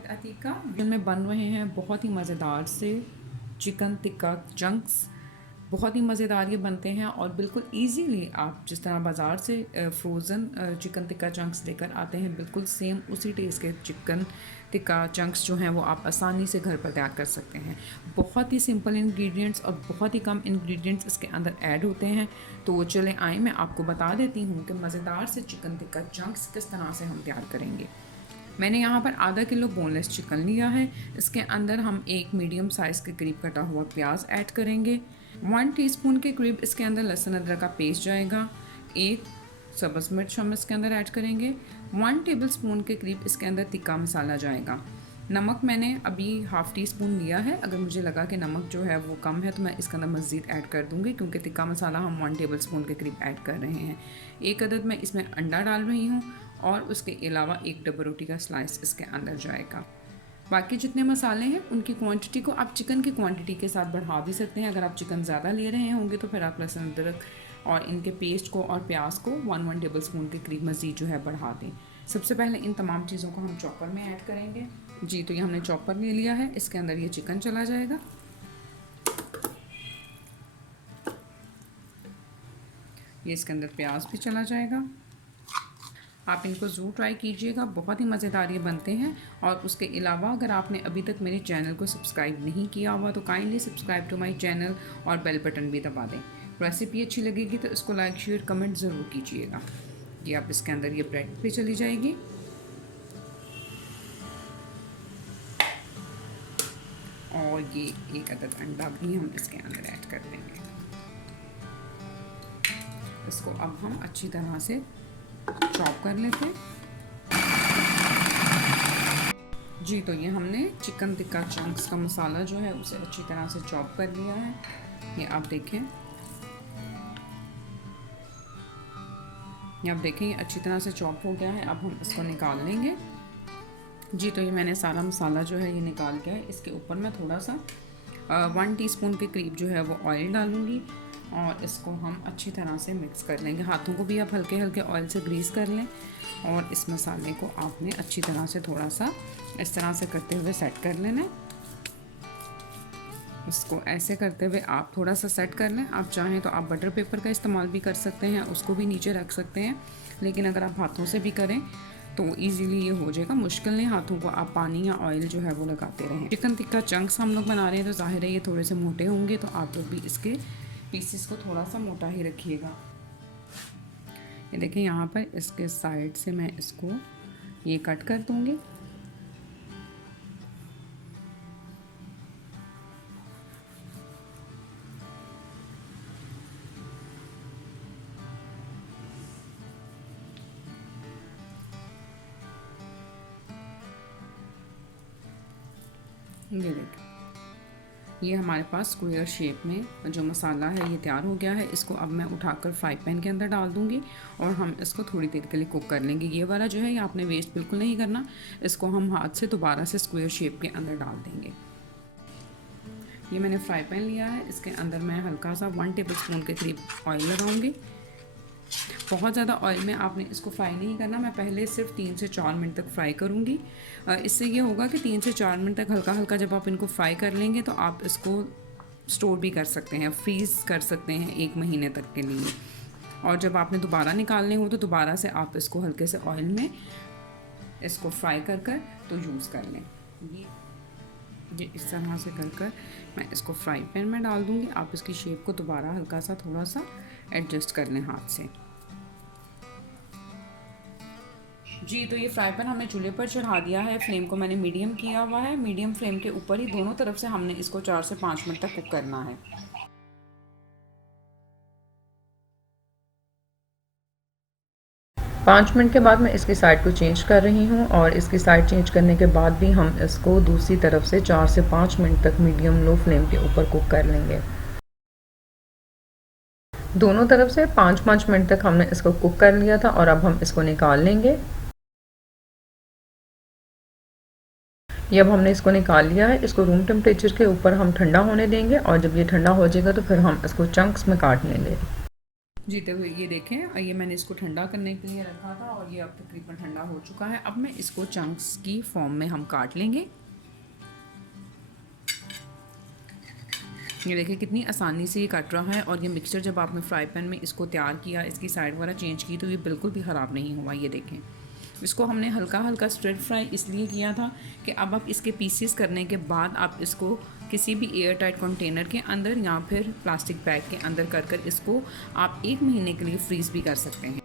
With Atika में बन रहे हैं बहुत ही मज़ेदार से चिकन टिक्का चंक्स। बहुत ही मज़ेदार ये बनते हैं और बिल्कुल इजीली आप जिस तरह बाज़ार से फ्रोज़न चिकन टिक्का चंक्स लेकर आते हैं बिल्कुल सेम उसी टेस्ट के चिकन टिक्का चंक्स जो हैं वो आप आसानी से घर पर तैयार कर सकते हैं। बहुत ही सिंपल इंग्रेडिएंट्स और बहुत ही कम इंग्रेडिएंट्स इसके अंदर ऐड होते हैं। तो चलें आए मैं आपको बता देती हूँ कि मज़ेदार से चिकन टिक्का चंक्स किस तरह से हम तैयार करेंगे। मैंने यहाँ पर आधा किलो बोनलेस चिकन लिया है। इसके अंदर हम एक मीडियम साइज़ के करीब कटा हुआ प्याज ऐड करेंगे। 1 टीस्पून के करीब इसके अंदर लहसुन अदरक का पेस्ट जाएगा। एक सब्ज़ मिर्च हम इसके अंदर ऐड करेंगे। 1 टेबलस्पून के करीब इसके अंदर तिक्का मसाला जाएगा। नमक मैंने अभी हाफ़ टी स्पून लिया है। अगर मुझे लगा कि नमक जो है वो कम है तो मैं इसके अंदर मज़ीद ऐड कर दूँगी, क्योंकि तिक्का मसाला हम 1 टेबलस्पून के करीब ऐड कर रहे हैं। एक अदद मैं इसमें अंडा डाल रही हूँ और उसके अलावा एक डब्बा रोटी का स्लाइस इसके अंदर जाएगा। बाकी जितने मसाले हैं उनकी क्वांटिटी को आप चिकन की क्वांटिटी के साथ बढ़ा भी सकते हैं। अगर आप चिकन ज़्यादा ले रहे होंगे तो फिर आप लहसुन अदरक और इनके पेस्ट को और प्याज को 1 टेबल स्पून के करीब मज़ीद जो है बढ़ा दें। सबसे पहले इन तमाम चीज़ों को हम चॉपर में ऐड करेंगे। जी, तो ये हमने चॉपर ले लिया है। इसके अंदर ये चिकन चला जाएगा। ये इसके अंदर प्याज भी चला जाएगा। आप इनको ज़रूर ट्राई कीजिएगा, बहुत ही मज़ेदार ये बनते हैं। और उसके अलावा अगर आपने अभी तक मेरे चैनल को सब्सक्राइब नहीं किया हुआ तो kindly subscribe to my channel और बेल बटन भी दबा दें। रेसिपी अच्छी लगेगी तो इसको लाइक शेयर कमेंट ज़रूर कीजिएगा। ये आप इसके अंदर ये ब्रेड पे चली जाएगी। और ये एक अदद अंडा भी हम इसके अंदर ऐड कर देंगे। इसको अब हम अच्छी तरह से चॉप कर लेते हैं। जी, तो ये हमने चिकन टिक्का चंक्स का मसाला जो है उसे अच्छी तरह से चॉप कर लिया है। ये आप देखें, ये अच्छी तरह से चॉप हो गया है। अब हम इसको निकाल लेंगे। जी, तो ये मैंने सारा मसाला जो है ये निकाल के है। इसके ऊपर मैं थोड़ा सा 1 टीस्पून के करीब जो है वो ऑयल डालूँगी और इसको हम अच्छी तरह से मिक्स कर लेंगे। हाथों को भी आप हल्के हल्के ऑयल से ग्रीस कर लें और इस मसाले को आपने अच्छी तरह से थोड़ा सा इस तरह से करते हुए सेट कर लेना है। इसको ऐसे करते हुए आप थोड़ा सा सेट कर लें। आप चाहें तो आप बटर पेपर का इस्तेमाल भी कर सकते हैं, उसको भी नीचे रख सकते हैं, लेकिन अगर आप हाथों से भी करें तो इजीली ये हो जाएगा। मुश्किल नहीं, हाथों को आप पानी या ऑयल जो है वो लगाते रहें। चिकन टिक्का चंक्स हम लोग बना रहे हैं तो जाहिर है ये थोड़े से मोटे होंगे, तो आप लोग भी इसके पीसेस को थोड़ा सा मोटा ही रखिएगा। ये देखें, यहाँ पर इसके साइड से मैं इसको ये कट कर दूँगी। ये देखें, ये हमारे पास स्क्वायर शेप में जो मसाला है ये तैयार हो गया है। इसको अब मैं उठाकर फ्राई पैन के अंदर डाल दूँगी और हम इसको थोड़ी देर के लिए कुक कर लेंगे। ये वाला जो है ये आपने वेस्ट बिल्कुल नहीं करना, इसको हम हाथ से दोबारा से स्क्वायर शेप के अंदर डाल देंगे। ये मैंने फ्राई पैन लिया है, इसके अंदर मैं हल्का सा 1 टेबल स्पून के करीब ऑयल लगाऊँगी। बहुत ज़्यादा ऑयल में आपने इसको फ्राई नहीं करना। मैं पहले सिर्फ 3 से 4 मिनट तक फ्राई करूँगी। इससे ये होगा कि 3 से 4 मिनट तक हल्का हल्का जब आप इनको फ्राई कर लेंगे तो आप इसको स्टोर भी कर सकते हैं, फ्रीज़ कर सकते हैं 1 महीने तक के लिए। और जब आपने दोबारा निकालने हो तो दोबारा से आप इसको हल्के से ऑयल में इसको फ्राई कर कर तो यूज़ कर लें। ये इस तरह से कर कर मैं इसको फ्राई पैन में डाल दूँगी। आप इसकी शेप को दोबारा हल्का सा थोड़ा सा एडजस्ट कर लें हाथ से। जी, तो ये फ्राई पैन हमने चूल्हे पर चढ़ा दिया है। फ्लेम को मैंने मीडियम किया हुआ है। मीडियम फ्लेम के ऊपर ही दोनों तरफ से हमने इसको 4 से 5 मिनट तक कुक करना है। 5 मिनट के बाद मैं इसकी साइड को चेंज कर रही हूँ और इसकी साइड चेंज करने के बाद भी हम इसको दूसरी तरफ से 4 से 5 मिनट तक मीडियम लो फ्लेम के ऊपर कुक कर लेंगे। दोनों तरफ से 5-5 मिनट तक हमने इसको कुक कर लिया था और अब हम इसको निकाल लेंगे। ये अब हमने इसको निकाल लिया है। इसको रूम टेम्परेचर के ऊपर हम ठंडा होने देंगे और जब ये ठंडा हो जाएगा तो फिर हम इसको चंक्स में काट लेंगे। जी तो ये देखें, ये मैंने इसको ठंडा करने के लिए रखा था और ये अब तकरीबन ठंडा हो चुका है। अब मैं इसको चंक्स की फॉर्म में हम काट लेंगे। ये देखिए कितनी आसानी से ये कट रहा है। और ये मिक्सचर जब आपने फ्राई पैन में इसको तैयार किया, इसकी साइड वगैरह चेंज की, तो ये बिल्कुल भी ख़राब नहीं हुआ। ये देखें, इसको हमने हल्का हल्का स्ट्रेट फ्राई इसलिए किया था कि अब आप इसके पीसेस करने के बाद आप इसको किसी भी एयर टाइट कंटेनर के अंदर या फिर प्लास्टिक बैग के अंदर कर इसको आप 1 महीने के लिए फ्रीज़ भी कर सकते हैं।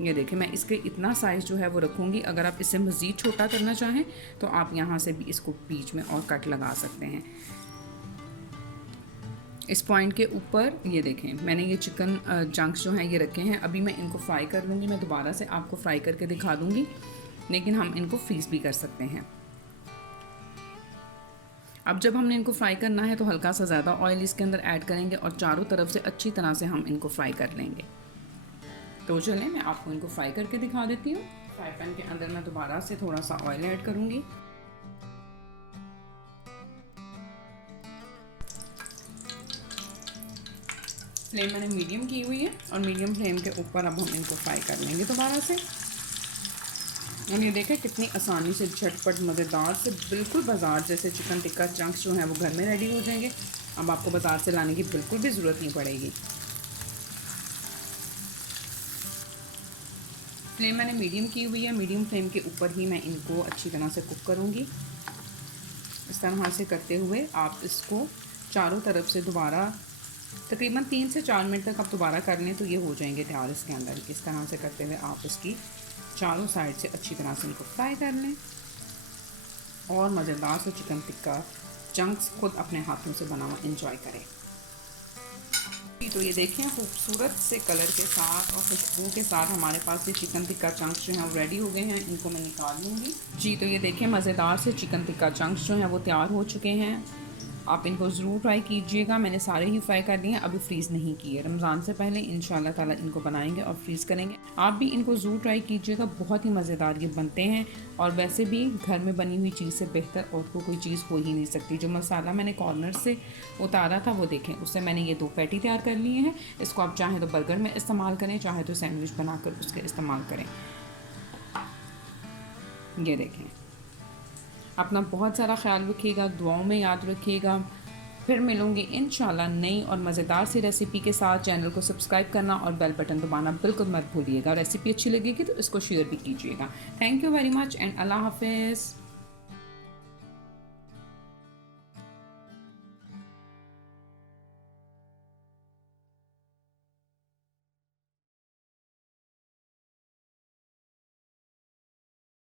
ये देखिए, मैं इसके इतना साइज़ जो है वो रखूँगी। अगर आप इसे मज़ीद छोटा करना चाहें तो आप यहाँ से भी इसको बीच में और कट लगा सकते हैं। इस पॉइंट के ऊपर ये देखें, मैंने ये चिकन चंक्स जो हैं ये रखे हैं। अभी मैं इनको फ्राई कर लूँगी। मैं दोबारा से आपको फ्राई करके दिखा दूँगी, लेकिन हम इनको फ्रीज़ भी कर सकते हैं। अब जब हमने इनको फ्राई करना है तो हल्का सा ज़्यादा ऑयल इसके अंदर ऐड करेंगे और चारों तरफ से अच्छी तरह से हम इनको फ्राई कर लेंगे। तो चलें, मैं आपको इनको फ्राई करके दिखा देती हूँ। फ्राई पैन के अंदर मैं दोबारा से थोड़ा सा ऑयल ऐड करूँगी। फ्लेम मैंने मीडियम की हुई है और मीडियम फ्लेम के ऊपर अब हम इनको फ्राई कर लेंगे दोबारा से। और ये देखें कितनी आसानी से झटपट मज़ेदार से बिल्कुल बाज़ार जैसे चिकन टिक्का चंक्स जो हैं वो घर में रेडी हो जाएंगे। अब आपको बाज़ार से लाने की बिल्कुल भी ज़रूरत नहीं पड़ेगी। फ्लेम मैंने मीडियम की हुई है। मीडियम फ्लेम के ऊपर ही मैं इनको अच्छी तरह से कुक करूँगी। इस तरह से करते हुए आप इसको चारों तरफ से दोबारा तकरीबन 3 से 4 मिनट तक आप दोबारा कर लें तो ये हो जाएंगे तैयार इसके अंदर। इस तरह से करते हुए आप इसकी चारों साइड से अच्छी तरह से इनको फ्राई कर लें और मज़ेदार से चिकन टिक्का चंक्स खुद अपने हाथों से बना हुआ एंजॉय करें। तो ये देखें, खूबसूरत से कलर के साथ और खुशबू के साथ हमारे पास ये चिकन टिक्का चंक्स जो हैं वो रेडी हो गए हैं। इनको मैं निकाल लूँगी। जी तो ये देखें, मज़ेदार से चिकन टिक्का चंक्स जो हैं वो तैयार हो चुके हैं। आप इनको ज़रूर ट्राई कीजिएगा। मैंने सारे ही फ्राई कर लिए हैं, अभी फ्रीज़ नहीं किए। रमज़ान से पहले इंशाल्लाह ताला इनको बनाएंगे और फ्रीज़ करेंगे। आप भी इनको ज़रूर ट्राई कीजिएगा, बहुत ही मज़ेदार ये बनते हैं। और वैसे भी घर में बनी हुई चीज़ से बेहतर और कोई चीज़ हो ही नहीं सकती। जो मसाला मैंने कॉर्नर से उतारा था वो देखें, उससे मैंने ये 2 पैटी तैयार कर लिए हैं। इसको आप चाहें तो बर्गर में इस्तेमाल करें, चाहे तो सैंडविच बनाकर उसके इस्तेमाल करें। ये देखें, अपना बहुत सारा ख्याल रखिएगा, दुआओं में याद रखिएगा। फिर मिलूँगी इंशाल्लाह नई और मज़ेदार सी रेसिपी के साथ। चैनल को सब्सक्राइब करना और बेल बटन दबाना बिल्कुल मत भूलिएगा। रेसिपी अच्छी लगेगी तो इसको शेयर भी कीजिएगा। Thank you very much and अल्लाह हाफिज़।